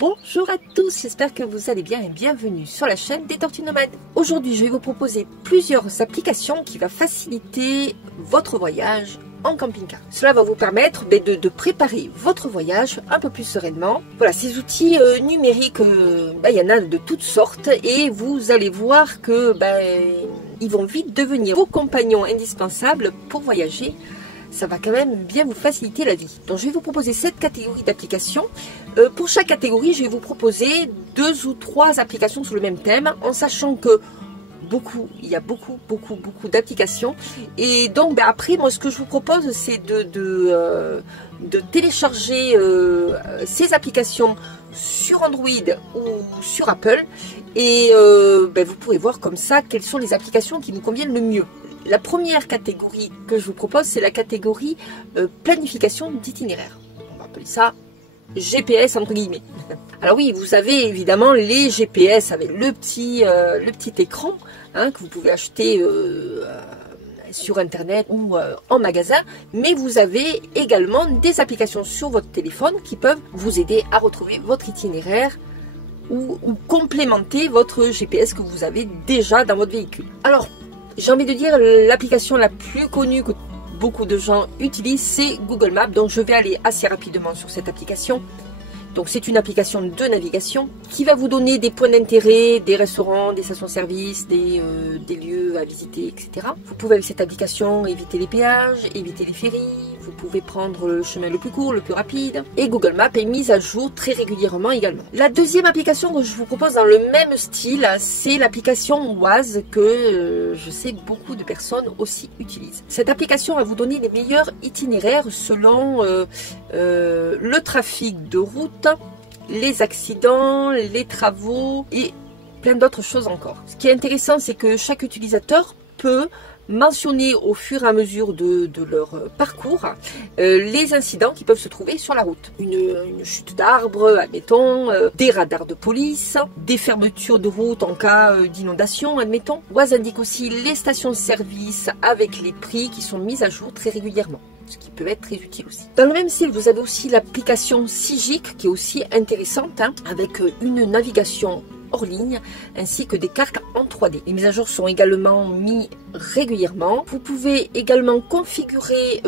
Bonjour à tous, j'espère que vous allez bien et bienvenue sur la chaîne des Tortues Nomades. Aujourd'hui, je vais vous proposer plusieurs applications qui vont faciliter votre voyage en camping-car. Cela va vous permettre de préparer votre voyage un peu plus sereinement. Voilà, ces outils numériques, il y en a de toutes sortes et vous allez voir que ils vont vite devenir vos compagnons indispensables pour voyager. Ça va quand même bien vous faciliter la vie. Donc je vais vous proposer 7 catégories d'applications. Pour chaque catégorie, je vais vous proposer 2 ou 3 applications sur le même thème, en sachant que il y a beaucoup d'applications. Et donc après, moi ce que je vous propose, c'est de télécharger ces applications sur Android ou sur Apple. Et vous pourrez voir comme ça quelles sont les applications qui vous conviennent le mieux. La première catégorie que je vous propose, c'est la catégorie planification d'itinéraire. On va appeler ça GPS entre guillemets. Alors oui, vous avez évidemment les GPS avec le petit écran que vous pouvez acheter sur internet ou en magasin, mais vous avez également des applications sur votre téléphone qui peuvent vous aider à retrouver votre itinéraire ou complémenter votre GPS que vous avez déjà dans votre véhicule. Alors, j'ai envie de dire, l'application la plus connue que beaucoup de gens utilisent, c'est Google Maps. Donc je vais aller assez rapidement sur cette application. Donc c'est une application de navigation qui va vous donner des points d'intérêt, des restaurants, des stations-service, des lieux à visiter, etc. Vous pouvez avec cette application éviter les péages, éviter les ferries. Vous pouvez prendre le chemin le plus court, le plus rapide. Et Google Maps est mise à jour très régulièrement également. La deuxième application que je vous propose dans le même style, c'est l'application Waze que je sais beaucoup de personnes aussi utilisent. Cette application va vous donner les meilleurs itinéraires selon le trafic de route, les accidents, les travaux et plein d'autres choses encore. Ce qui est intéressant, c'est que chaque utilisateur peut mentionner au fur et à mesure de leur parcours les incidents qui peuvent se trouver sur la route. Une chute d'arbre, admettons, des radars de police, des fermetures de route en cas d'inondation, admettons. Waze indique aussi les stations-service avec les prix qui sont mis à jour très régulièrement, ce qui peut être très utile aussi. Dans le même style, vous avez aussi l'application Sigic qui est aussi intéressante, avec une navigation hors ligne ainsi que des cartes en 3D. Les mises à jour sont également mises régulièrement. Vous pouvez également configurer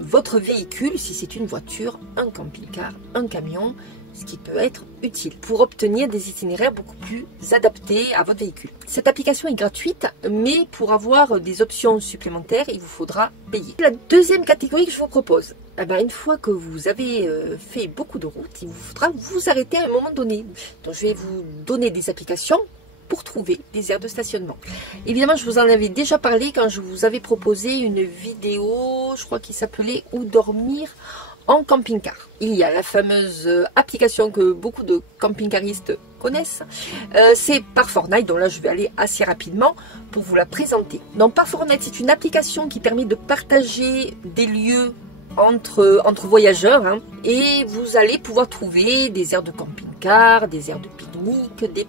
votre véhicule si c'est une voiture, un camping-car, un camion, ce qui peut être utile pour obtenir des itinéraires beaucoup plus adaptés à votre véhicule. Cette application est gratuite, mais pour avoir des options supplémentaires, il vous faudra payer. La deuxième catégorie que je vous propose, une fois que vous avez fait beaucoup de routes, il vous faudra vous arrêter à un moment donné. Donc je vais vous donner des applications pour trouver des aires de stationnement. Évidemment, je vous en avais déjà parlé quand je vous avais proposé une vidéo, je crois qu'il s'appelait « Où dormir ?» en camping-car. Il y a la fameuse application que beaucoup de camping-caristes connaissent, c'est Park4Night, donc là je vais aller assez rapidement pour vous la présenter. Donc Park4Night, c'est une application qui permet de partager des lieux entre voyageurs et vous allez pouvoir trouver des aires de camping-car, des aires de pique-nique, des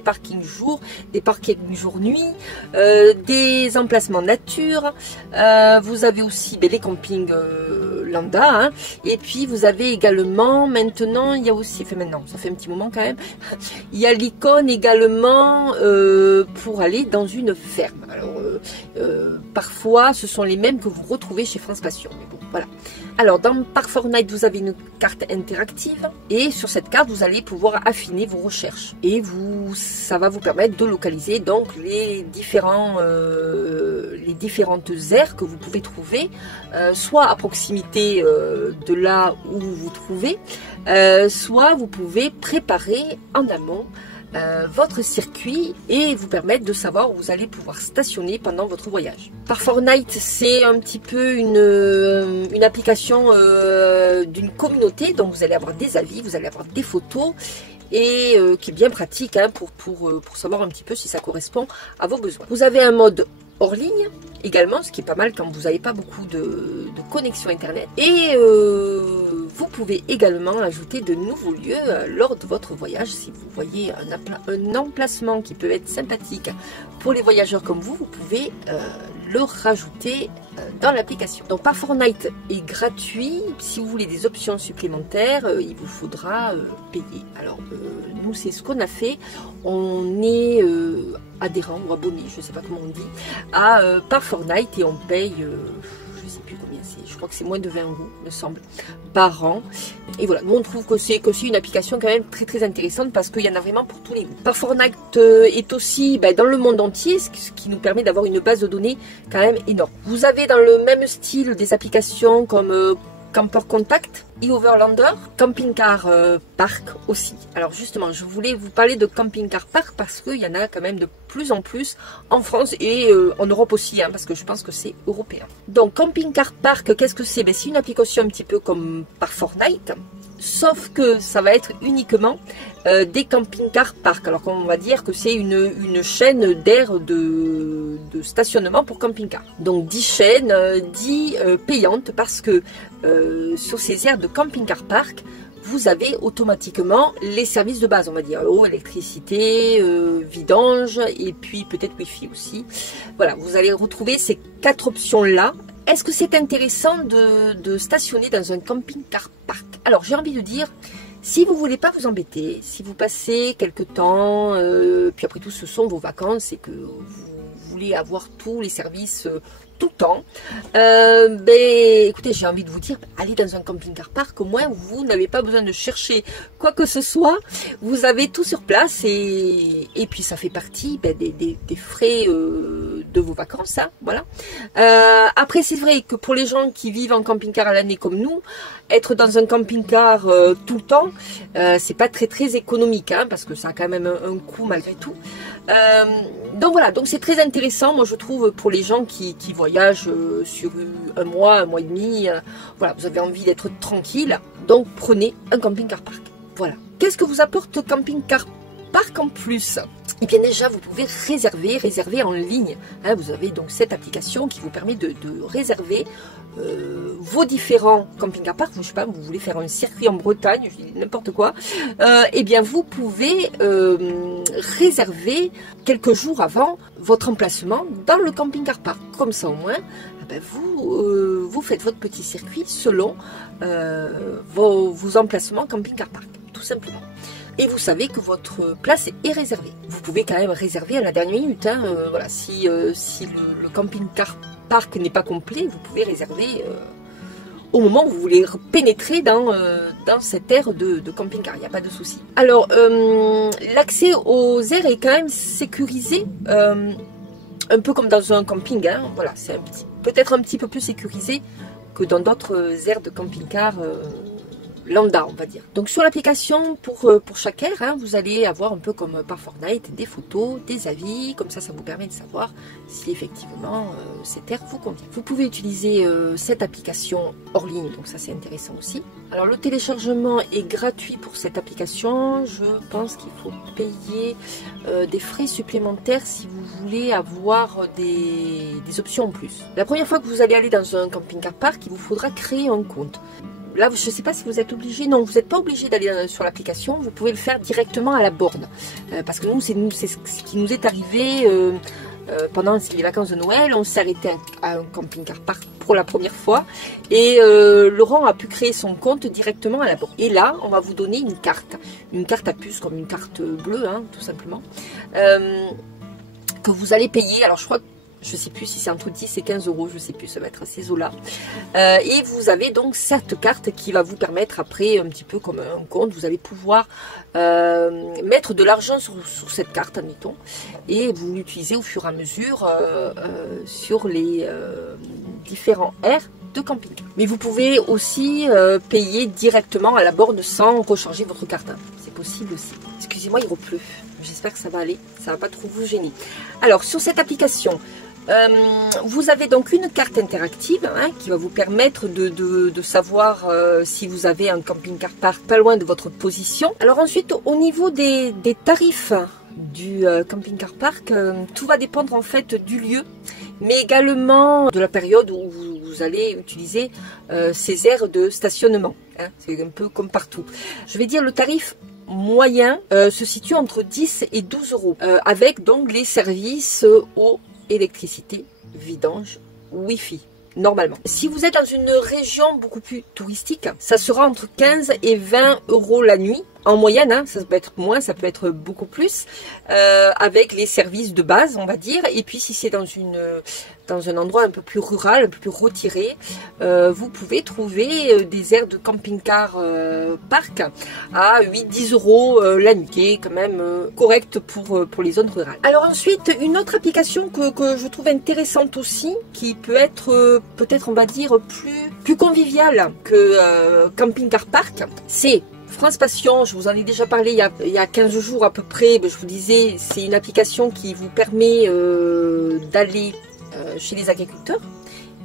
parkings jour, des parkings jour-nuit, des emplacements nature. Vous avez aussi les campings lambda, et puis vous avez également maintenant, il y a aussi, maintenant ça fait un petit moment quand même, il y a l'icône également pour aller dans une ferme. Alors parfois ce sont les mêmes que vous retrouvez chez France Passion, mais bon voilà. Alors dans Park4Night, vous avez une carte interactive et sur cette carte vous allez pouvoir affiner vos recherches et ça va vous permettre de localiser donc les différentes aires que vous pouvez trouver, soit à proximité de là où vous vous trouvez, soit vous pouvez préparer en amont votre circuit et vous permettre de savoir où vous allez pouvoir stationner pendant votre voyage. Park4Night, c'est un petit peu une application d'une communauté, donc vous allez avoir des avis, vous allez avoir des photos et qui est bien pratique pour savoir un petit peu si ça correspond à vos besoins. Vous avez un mode hors ligne également, ce qui est pas mal quand vous n'avez pas beaucoup de connexion internet, et vous pouvez également ajouter de nouveaux lieux lors de votre voyage. Si vous voyez un emplacement qui peut être sympathique pour les voyageurs comme vous, vous pouvez le rajouter dans l'application. Donc par Fortnite est gratuit. Si vous voulez des options supplémentaires, il vous faudra payer. Alors nous c'est ce qu'on a fait. On est adhérent ou abonné, je ne sais pas comment on dit, à par Fortnite et on paye, je ne sais plus combien c'est, je crois que c'est moins de 20 €, me semble, par an. Et voilà, nous on trouve que c'est une application quand même très très intéressante parce qu'il y en a vraiment pour tous les goûts. Par Fortnite est aussi dans le monde entier, ce qui nous permet d'avoir une base de données quand même énorme. Vous avez dans le même style des applications comme Camper Contact, eOverlander, Camping Car Park aussi. Alors justement, je voulais vous parler de Camping Car Park parce qu'il y en a quand même de plus en plus en France et en Europe aussi, parce que je pense que c'est européen. Donc Camping Car Park, qu'est-ce que c'est? C'est une application un petit peu comme par Fortnite, sauf que ça va être uniquement des camping-car parcs. Alors on va dire que c'est une chaîne d'aires de stationnement pour camping-car. Donc 10 chaînes, 10 payantes parce que sur ces aires de camping-car parc, vous avez automatiquement les services de base, on va dire, eau, électricité, vidange et puis peut-être wifi aussi. Voilà, vous allez retrouver ces 4 options-là. Est-ce que c'est intéressant de stationner dans un camping-car parc? Alors j'ai envie de dire, si vous ne voulez pas vous embêter, si vous passez quelques temps, puis après tout ce sont vos vacances et que vous voulez avoir tous les services tout le temps, écoutez, j'ai envie de vous dire, allez dans un camping-car park, au moins vous n'avez pas besoin de chercher quoi que ce soit, vous avez tout sur place et puis ça fait partie des frais de vos vacances, voilà. Après c'est vrai que pour les gens qui vivent en camping-car à l'année comme nous, être dans un camping-car tout le temps, c'est pas très très économique, parce que ça a quand même un coût malgré tout. Donc voilà, donc c'est très intéressant, moi je trouve, pour les gens qui voyagent sur un mois et demi, voilà, vous avez envie d'être tranquille, donc prenez un camping-car park. Voilà. Qu'est-ce que vous apporte camping-car park en plus? Et bien déjà, vous pouvez réserver en ligne. Vous avez donc cette application qui vous permet de réserver vos différents camping-car park. Je sais pas, vous voulez faire un circuit en Bretagne, je dis n'importe quoi. Eh bien, vous pouvez réserver quelques jours avant votre emplacement dans le camping-car park. Comme ça, au moins, vous faites votre petit circuit selon vos emplacements camping-car park, tout simplement. Et vous savez que votre place est réservée. Vous pouvez quand même réserver à la dernière minute. Voilà, si le camping-car park n'est pas complet, vous pouvez réserver au moment où vous voulez pénétrer dans cette aire de camping-car. Il n'y a pas de souci. Alors, l'accès aux aires est quand même sécurisé, un peu comme dans un camping. Voilà, c'est peut-être un petit peu plus sécurisé que dans d'autres aires de camping-car lambda, on va dire. Donc sur l'application pour chaque aire, vous allez avoir un peu comme par Fortnite des photos, des avis, comme ça vous permet de savoir si effectivement cette aire vous convient. Vous pouvez utiliser cette application hors ligne, donc ça c'est intéressant aussi. Alors le téléchargement est gratuit pour cette application, je pense qu'il faut payer des frais supplémentaires si vous voulez avoir des options en plus. La première fois que vous allez aller dans un camping-car park, il vous faudra créer un compte. Là, je ne sais pas si vous êtes obligé. Non, vous n'êtes pas obligé d'aller sur l'application. Vous pouvez le faire directement à la borne. Parce que nous, c'est ce qui nous est arrivé pendant les vacances de Noël. On s'est arrêté à un camping-car park pour la première fois. Et Laurent a pu créer son compte directement à la borne. Et là, on va vous donner une carte. Une carte à puce, comme une carte bleue, tout simplement. Que vous allez payer. Alors, je crois que je ne sais plus si c'est entre 10 et 15 €, je ne sais plus, ça va être à ces eaux-là. Et vous avez donc cette carte qui va vous permettre après, un petit peu comme un compte, vous allez pouvoir mettre de l'argent sur cette carte, admettons, et vous l'utilisez au fur et à mesure sur les différents aires de camping. Mais vous pouvez aussi payer directement à la borne sans recharger votre carte. C'est possible aussi. Excusez-moi, il repleut. J'espère que ça va aller, ça ne va pas trop vous gêner. Alors, sur cette application, vous avez donc une carte interactive qui va vous permettre de savoir si vous avez un camping-car park pas loin de votre position. Alors ensuite, au niveau des tarifs du camping-car park, tout va dépendre en fait du lieu, mais également de la période où vous allez utiliser ces aires de stationnement. C'est un peu comme partout. Je vais dire le tarif moyen se situe entre 10 et 12 €, avec donc les services eau, électricité vidange Wi-Fi. Normalement. Si vous êtes dans une région beaucoup plus touristique, ça sera entre 15 et 20 euros la nuit. En moyenne, hein, ça peut être moins, ça peut être beaucoup plus, avec les services de base, on va dire. Et puis si c'est dans un endroit un peu plus rural, un peu plus retiré, vous pouvez trouver des aires de camping-car parc à 8-10 euros la nuit, qui est quand même correct pour les zones rurales. Alors ensuite, une autre application que je trouve intéressante aussi, qui peut être peut-être on va dire plus conviviale que camping-car parc, c'est France Passion. Je vous en ai déjà parlé il y a 15 jours à peu près. Je vous disais, c'est une application qui vous permet d'aller chez les agriculteurs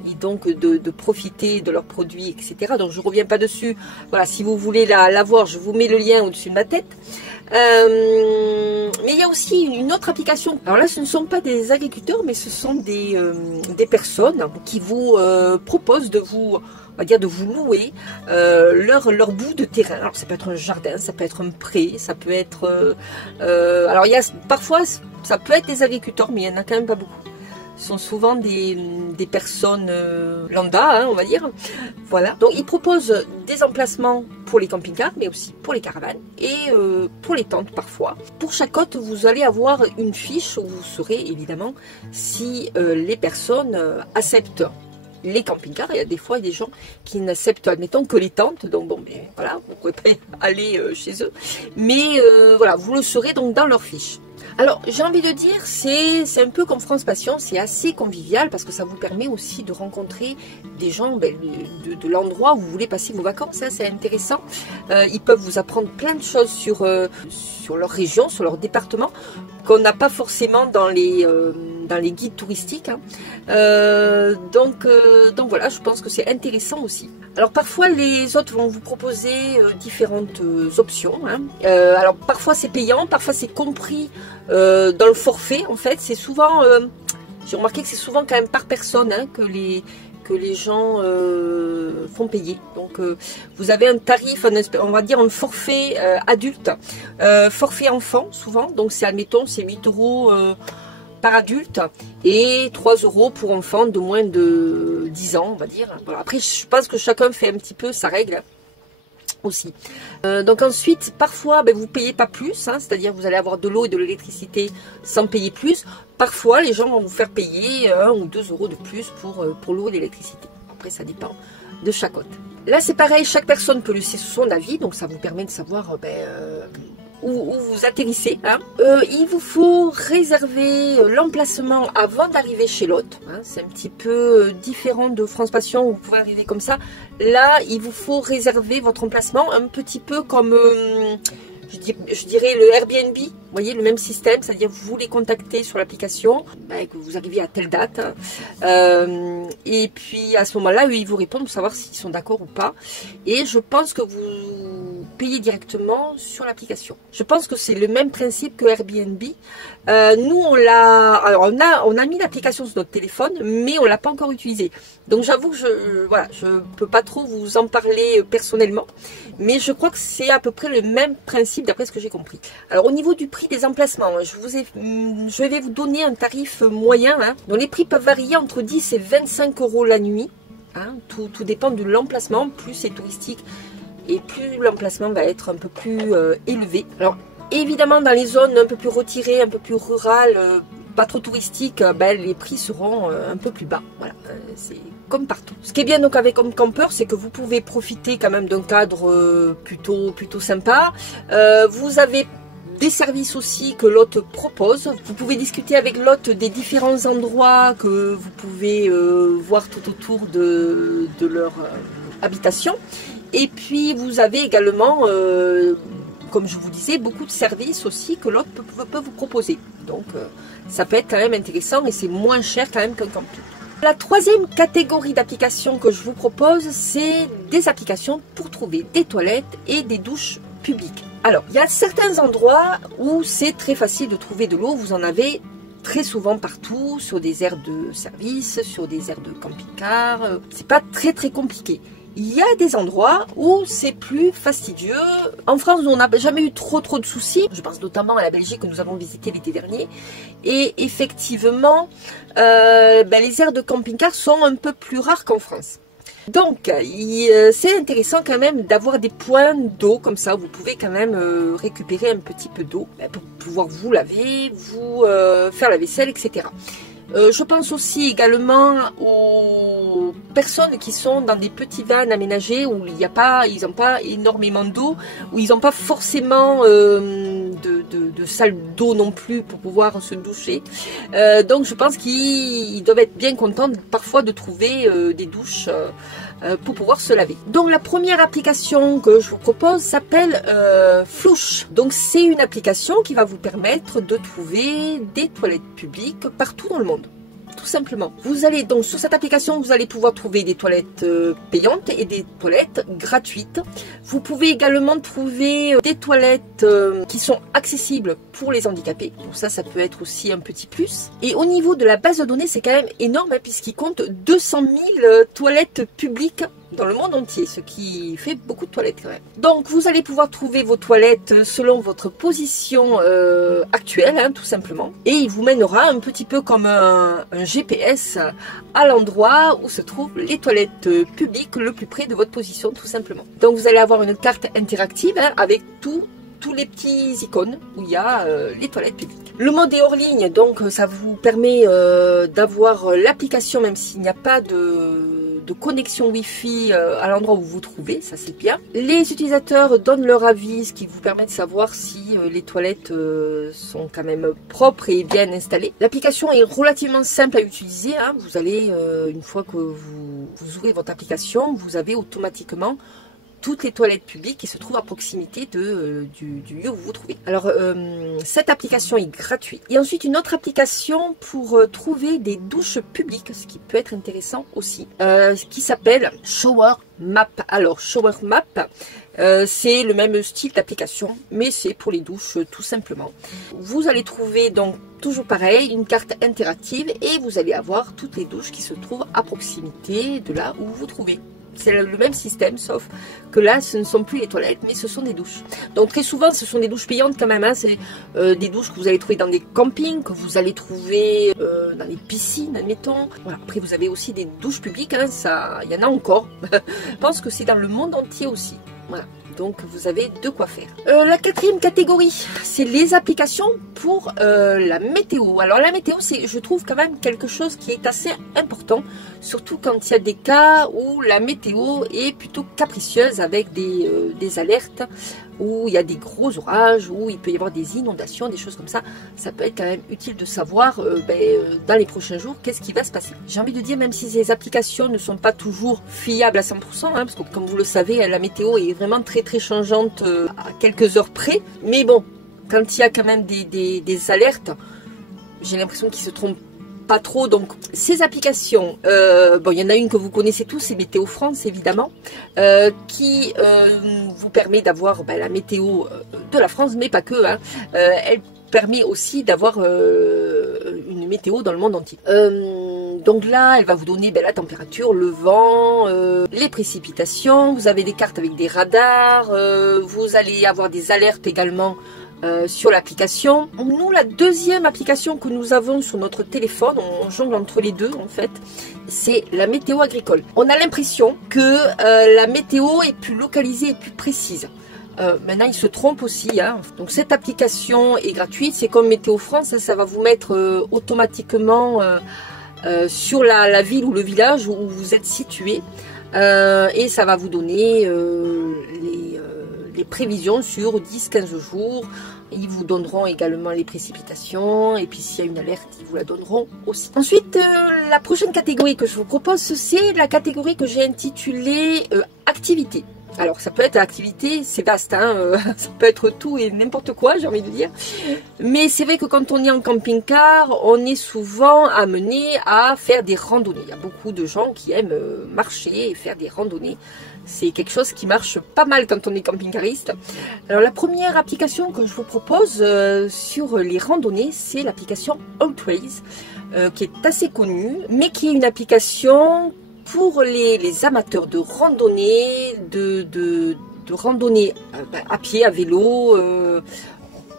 et donc de profiter de leurs produits, etc. Donc je ne reviens pas dessus. Voilà, si vous voulez la voir, je vous mets le lien au-dessus de ma tête. Mais il y a aussi une autre application. Alors là, ce ne sont pas des agriculteurs, mais ce sont des personnes qui vous proposent de vous, on va dire, de vous louer leur bout de terrain. Alors ça peut être un jardin, ça peut être un pré, ça peut être... alors il y a parfois, ça peut être des agriculteurs, mais il n'y en a quand même pas beaucoup. Ce sont souvent des personnes lambda, hein, on va dire. Voilà. Donc ils proposent des emplacements pour les camping-cars, mais aussi pour les caravanes et pour les tentes parfois. Pour chaque hôte, vous allez avoir une fiche où vous saurez évidemment si les personnes acceptent les camping-cars. Il y a des fois des gens qui n'acceptent, admettons, que les tentes. Donc bon, mais voilà, vous ne pouvez pas aller chez eux. Mais voilà, vous le saurez donc dans leur fiche. Alors, j'ai envie de dire, c'est un peu comme France Passion, c'est assez convivial parce que ça vous permet aussi de rencontrer des gens de l'endroit où vous voulez passer vos vacances. Hein, c'est intéressant. Ils peuvent vous apprendre plein de choses sur leur région, sur leur département, qu'on n'a pas forcément dans les guides touristiques. Hein. Donc voilà, je pense que c'est intéressant aussi. Alors parfois les autres vont vous proposer différentes options. Hein. Alors parfois c'est payant, parfois c'est compris dans le forfait. En fait, c'est souvent, j'ai remarqué que c'est souvent quand même par personne, hein, que les gens font payer. Donc vous avez un tarif, on va dire un forfait adulte, forfait enfant souvent. Donc c'est, admettons, c'est 8 euros par adulte et 3 euros pour enfants de moins de 10 ans, on va dire. Voilà. Après, je pense que chacun fait un petit peu sa règle aussi. Donc ensuite, parfois, vous ne payez pas plus, hein, c'est-à-dire vous allez avoir de l'eau et de l'électricité sans payer plus. Parfois, les gens vont vous faire payer 1 ou 2 euros de plus pour l'eau et l'électricité. Après, ça dépend de chaque hôte. Là, c'est pareil, chaque personne peut laisser son avis, donc ça vous permet de savoir où vous atterrissez. Hein. Il vous faut réserver l'emplacement avant d'arriver chez l'hôte. Hein. C'est un petit peu différent de France Passion où vous pouvez arriver comme ça. Là, il vous faut réserver votre emplacement un petit peu comme, je dirais, le Airbnb. Vous voyez, le même système, c'est-à-dire vous les contactez sur l'application, que vous arrivez à telle date. Et puis à ce moment-là, eux, ils vous répondent pour savoir s'ils sont d'accord ou pas. Et je pense que vous payez directement sur l'application. Je pense que c'est le même principe que Airbnb. Nous, on a mis l'application sur notre téléphone, mais on l'a pas encore utilisée. Donc j'avoue que je peux pas trop vous en parler personnellement, mais je crois que c'est à peu près le même principe d'après ce que j'ai compris. Alors au niveau du prix des emplacements, je vais vous donner un tarif moyen. Hein, dont les prix peuvent varier entre 10 et 25 euros la nuit. Hein, tout dépend de l'emplacement. Plus c'est touristique et plus l'emplacement va être un peu plus élevé. Alors évidemment dans les zones un peu plus retirées, un peu plus rurales, pas trop touristiques, les prix seront un peu plus bas. Voilà, c'est comme partout. Ce qui est bien donc avec comme campeur, c'est que vous pouvez profiter quand même d'un cadre plutôt sympa. Vous avez des services aussi que l'hôte propose. Vous pouvez discuter avec l'hôte des différents endroits que vous pouvez voir tout autour de leur habitation. Et puis vous avez également, comme je vous disais, beaucoup de services aussi que l'hôte peut vous proposer. Donc ça peut être quand même intéressant et c'est moins cher quand même qu'un camping. La troisième catégorie d'applications que je vous propose, c'est des applications pour trouver des toilettes et des douches publiques. Alors, il y a certains endroits où c'est très facile de trouver de l'eau. Vous en avez très souvent partout, sur des aires de service, sur des aires de camping-car. C'est pas très compliqué. Il y a des endroits où c'est plus fastidieux. En France, on n'a jamais eu trop de soucis. Je pense notamment à la Belgique que nous avons visité l'été dernier. Et effectivement, les aires de camping-car sont un peu plus rares qu'en France. Donc, c'est intéressant quand même d'avoir des points d'eau comme ça. Vous pouvez quand même récupérer un petit peu d'eau pour pouvoir vous laver, vous faire la vaisselle, etc. Je pense aussi également aux personnes qui sont dans des petits vannes aménagés où ils n'ont pas énormément d'eau, où ils n'ont pas forcément de salle d'eau non plus pour pouvoir se doucher. Donc je pense qu'ils doivent être bien contents parfois de trouver des douches pour pouvoir se laver. Donc la première application que je vous propose s'appelle Flush. Donc c'est une application qui va vous permettre de trouver des toilettes publiques partout dans le monde. Tout simplement. Vous allez donc sur cette application, vous allez pouvoir trouver des toilettes payantes et des toilettes gratuites. Vous pouvez également trouver des toilettes qui sont accessibles pour les handicapés. Donc ça peut être aussi un petit plus. Et au niveau de la base de données, c'est quand même énorme puisqu'il compte 200 000 toilettes publiques dans le monde entier, ce qui fait beaucoup de toilettes quand même. Donc vous allez pouvoir trouver vos toilettes selon votre position actuelle, tout simplement. Et il vous mènera un petit peu comme un GPS à l'endroit où se trouvent les toilettes publiques le plus près de votre position, tout simplement. Donc vous allez avoir une carte interactive avec tous les petits icônes où il y a les toilettes publiques. Le mode est hors ligne, donc ça vous permet d'avoir l'application même s'il n'y a pas de connexion Wi-Fi à l'endroit où vous vous trouvez, ça c'est bien. Les utilisateurs donnent leur avis, ce qui vous permet de savoir si les toilettes sont quand même propres et bien installées. L'application est relativement simple à utiliser. Vous allez, une fois que vous ouvrez votre application, vous avez automatiquement toutes les toilettes publiques qui se trouvent à proximité du lieu où vous vous trouvez. Alors, cette application est gratuite. Et ensuite, une autre application pour trouver des douches publiques, ce qui peut être intéressant aussi, qui s'appelle Shower Map. Alors, Shower Map, c'est le même style d'application, mais c'est pour les douches tout simplement. Vous allez trouver donc toujours pareil, une carte interactive et vous allez avoir toutes les douches qui se trouvent à proximité de là où vous vous trouvez. C'est le même système, sauf que là, ce ne sont plus les toilettes, mais ce sont des douches. Donc très souvent, ce sont des douches payantes quand même. C'est des douches que vous allez trouver dans des campings, que vous allez trouver dans des piscines, admettons. Voilà. Après, vous avez aussi des douches publiques. Il y en a encore. Je pense que c'est dans le monde entier aussi. Voilà. Donc vous avez de quoi faire. La quatrième catégorie, c'est les applications pour la météo. Alors la météo, c'est, je trouve quand même quelque chose qui est assez important, surtout quand il y a des cas où la météo est plutôt capricieuse avec des alertes, où il y a des gros orages, où il peut y avoir des inondations, des choses comme ça. Ça peut être quand même utile de savoir dans les prochains jours qu'est-ce qui va se passer. J'ai envie de dire, même si ces applications ne sont pas toujours fiables à 100%, parce que comme vous le savez, la météo est vraiment très changeante à quelques heures près. Mais bon, quand il y a quand même des alertes, j'ai l'impression qu'ils se trompent pas trop. Donc ces applications, il y en a une que vous connaissez tous, c'est Météo France évidemment, qui vous permet d'avoir la météo de la France, mais pas que. Elle permet aussi d'avoir une météo dans le monde entier. Donc là, elle va vous donner la température, le vent, les précipitations. Vous avez des cartes avec des radars. Vous allez avoir des alertes également sur l'application. Nous, la deuxième application que nous avons sur notre téléphone, on jongle entre les deux en fait, c'est la météo agricole. On a l'impression que la météo est plus localisée et plus précise. Maintenant, il se trompe aussi. Donc, cette application est gratuite. C'est comme Météo France. Ça va vous mettre automatiquement sur la ville ou le village où vous êtes situé. Et ça va vous donner les prévisions sur 10-15 jours. Ils vous donneront également les précipitations. Et puis, s'il y a une alerte, ils vous la donneront aussi. Ensuite, la prochaine catégorie que je vous propose, c'est la catégorie que j'ai intitulée activité. Alors, ça peut être activité, c'est vaste, ça peut être tout et n'importe quoi, j'ai envie de dire. Mais c'est vrai que quand on est en camping-car, on est souvent amené à faire des randonnées. Il y a beaucoup de gens qui aiment marcher et faire des randonnées. C'est quelque chose qui marche pas mal quand on est camping-cariste. Alors, la première application que je vous propose sur les randonnées, c'est l'application Alltrails, qui est assez connue, mais qui est une application pour les amateurs de randonnée, de randonnée à pied, à vélo,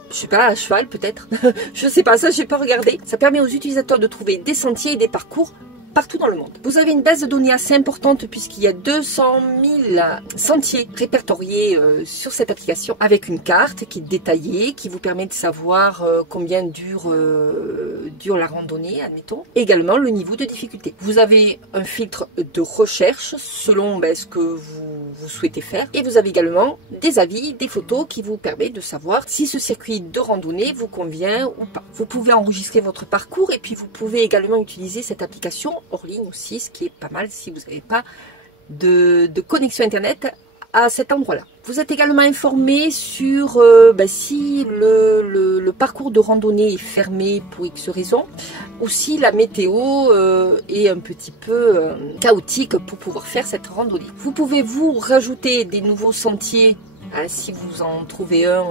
je sais pas, à cheval peut-être. Je sais pas, ça j'ai pas regardé. Ça permet aux utilisateurs de trouver des sentiers et des parcours partout dans le monde. Vous avez une base de données assez importante puisqu'il y a 200 000 sentiers répertoriés sur cette application avec une carte qui est détaillée, qui vous permet de savoir combien dure la randonnée, admettons. Également le niveau de difficulté. Vous avez un filtre de recherche selon ce que vous souhaitez faire. Et vous avez également des avis, des photos qui vous permettent de savoir si ce circuit de randonnée vous convient ou pas. Vous pouvez enregistrer votre parcours et puis vous pouvez également utiliser cette application hors ligne aussi, ce qui est pas mal si vous n'avez pas de connexion internet à cet endroit-là. Vous êtes également informé sur si le parcours de randonnée est fermé pour X raisons, ou si la météo est un petit peu chaotique pour pouvoir faire cette randonnée. Vous pouvez vous rajouter des nouveaux sentiers si vous en trouvez un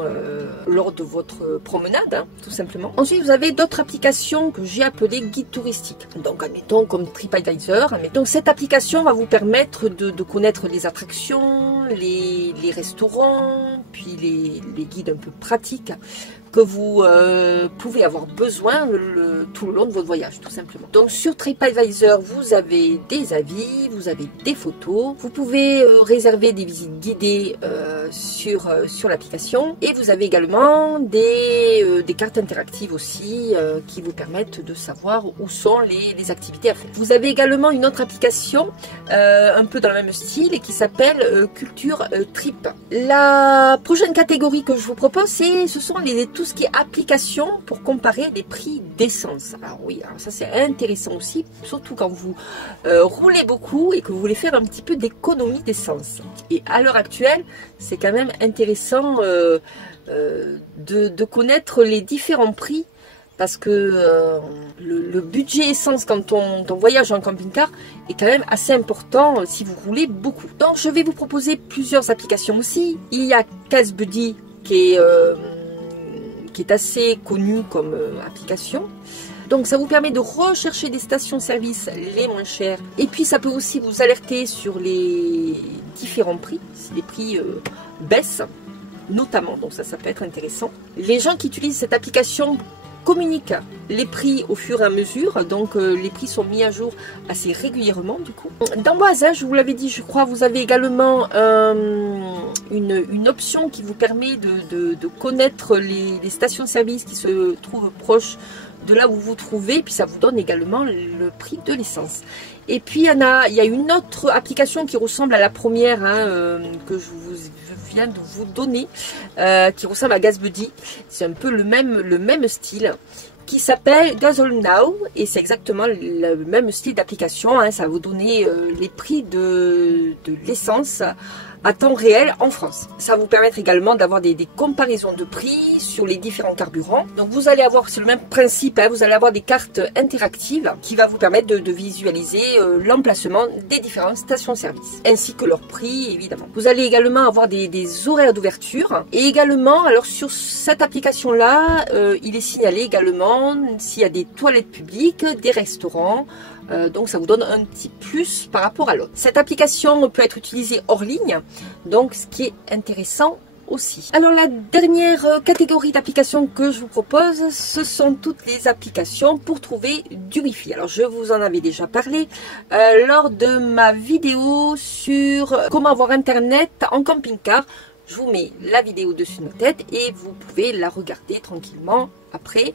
lors de votre promenade, tout simplement. Ensuite, vous avez d'autres applications que j'ai appelées guides touristiques. Donc, admettons comme TripAdvisor. Donc, cette application va vous permettre de connaître les attractions, les restaurants, puis les guides un peu pratiques que vous pouvez avoir besoin tout le long de votre voyage, tout simplement. Donc sur TripAdvisor, vous avez des avis, vous avez des photos, vous pouvez réserver des visites guidées sur l'application, et vous avez également des cartes interactives aussi qui vous permettent de savoir où sont les activités à faire. Vous avez également une autre application un peu dans le même style et qui s'appelle Culture Trip. La prochaine catégorie que je vous propose, ce sont tout ce qui est application pour comparer les prix d'essence. Alors oui, alors ça c'est intéressant aussi, surtout quand vous roulez beaucoup et que vous voulez faire un petit peu d'économie d'essence. Et à l'heure actuelle, c'est quand même intéressant de connaître les différents prix, parce que le budget essence quand on voyage en camping-car est quand même assez important si vous roulez beaucoup. Donc je vais vous proposer plusieurs applications aussi. Il y a CastBuddy qui est assez connu comme application. Donc ça vous permet de rechercher des stations-service les moins chères. Et puis ça peut aussi vous alerter sur les différents prix, si les prix baissent notamment. Donc ça peut être intéressant. Les gens qui utilisent cette application communiquent les prix au fur et à mesure, donc les prix sont mis à jour assez régulièrement du coup. Dans Boisa, je vous l'avais dit, je crois, vous avez également une option qui vous permet de connaître les stations-service qui se trouvent proches de là où vous vous trouvez, puis ça vous donne également le prix de l'essence. Et puis il y a une autre application qui ressemble à la première que je viens de vous donner, qui ressemble à CastBuddy. C'est un peu le même style, qui s'appelle GasoilNow, et c'est exactement le même style d'application. Ça va vous donner les prix de l'essence à temps réel en France. Ça va vous permettre également d'avoir des comparaisons de prix sur les différents carburants. Donc vous allez avoir, c'est le même principe, vous allez avoir des cartes interactives qui va vous permettre de visualiser l'emplacement des différentes stations-service, ainsi que leur prix évidemment. Vous allez également avoir des horaires d'ouverture, et également, alors sur cette application-là, il est signalé également s'il y a des toilettes publiques, des restaurants. Donc ça vous donne un petit plus par rapport à l'autre. Cette application peut être utilisée hors ligne, donc ce qui est intéressant aussi. Alors la dernière catégorie d'applications que je vous propose, ce sont toutes les applications pour trouver du Wi-Fi. Alors je vous en avais déjà parlé lors de ma vidéo sur comment avoir internet en camping-car. Je vous mets la vidéo dessus de ma tête et vous pouvez la regarder tranquillement après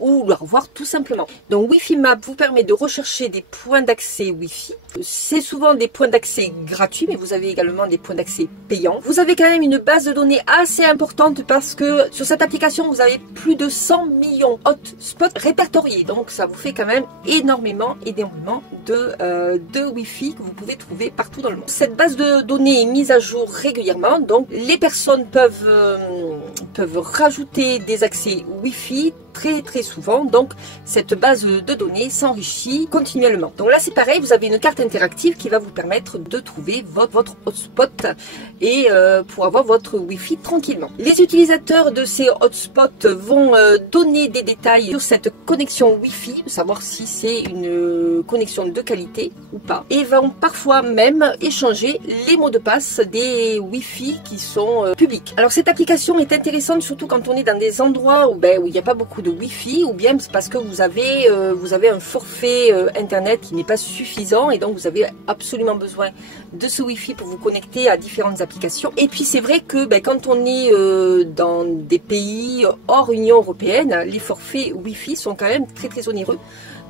ou la revoir tout simplement. Donc Wi-Fi Map vous permet de rechercher des points d'accès Wi-Fi. C'est souvent des points d'accès gratuits, mais vous avez également des points d'accès payants. Vous avez quand même une base de données assez importante, parce que sur cette application vous avez plus de 100 millions hotspots répertoriés. Donc ça vous fait quand même énormément de Wi-Fi que vous pouvez trouver partout dans le monde. Cette base de données est mise à jour régulièrement, donc les personnes peuvent rajouter des accès Wi-Fi très souvent. Donc cette base de données s'enrichit continuellement. Donc là c'est pareil, vous avez une carte interactive qui va vous permettre de trouver votre hotspot et pour avoir votre Wi-Fi tranquillement. Les utilisateurs de ces hotspots vont donner des détails sur cette connexion Wi-Fi, savoir si c'est une connexion de qualité ou pas, et vont parfois même échanger les mots de passe des Wi-Fi qui sont publics. Alors cette application est intéressante surtout quand on est dans des endroits où il n'y a pas beaucoup de Wi-Fi, ou bien c'est parce que vous avez un forfait internet qui n'est pas suffisant et donc vous avez absolument besoin de ce Wi-Fi pour vous connecter à différentes applications. Et puis c'est vrai que quand on est dans des pays hors Union européenne, les forfaits Wi-Fi sont quand même très onéreux.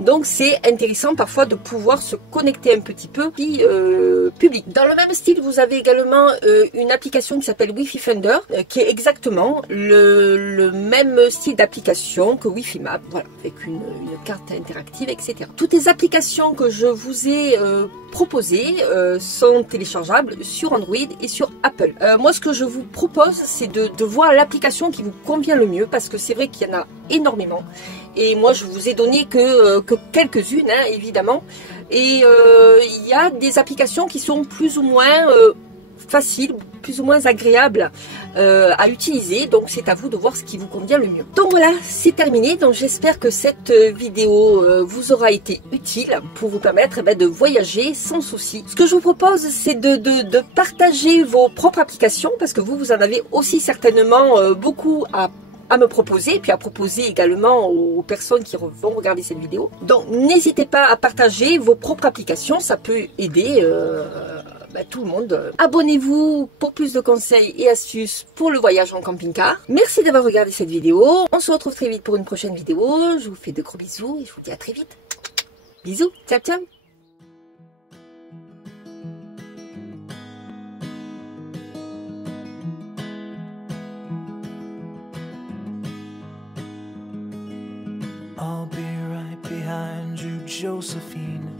Donc c'est intéressant parfois de pouvoir se connecter un petit peu public. Dans le même style, vous avez également une application qui s'appelle Wi-Fi Finder, qui est exactement le même style d'application que Wi-Fi Map, voilà, avec une carte interactive, etc. Toutes les applications que je vous ai proposées sont téléchargeables sur Android et sur Apple. Moi, ce que je vous propose, c'est de voir l'application qui vous convient le mieux, parce que c'est vrai qu'il y en a énormément. Et moi, je vous ai donné que quelques-unes, hein, évidemment. Et il y a des applications qui sont plus ou moins faciles, plus ou moins agréables à utiliser. Donc, c'est à vous de voir ce qui vous convient le mieux. Donc voilà, c'est terminé. Donc, j'espère que cette vidéo vous aura été utile pour vous permettre de voyager sans souci. Ce que je vous propose, c'est de partager vos propres applications, parce que vous en avez aussi certainement beaucoup à me proposer, et puis à proposer également aux personnes qui vont regarder cette vidéo. Donc n'hésitez pas à partager vos propres applications, ça peut aider tout le monde. Abonnez-vous pour plus de conseils et astuces pour le voyage en camping-car. Merci d'avoir regardé cette vidéo. On se retrouve très vite pour une prochaine vidéo. Je vous fais de gros bisous et je vous dis à très vite. Bisous, ciao ciao. I'll be right behind you, Josephine.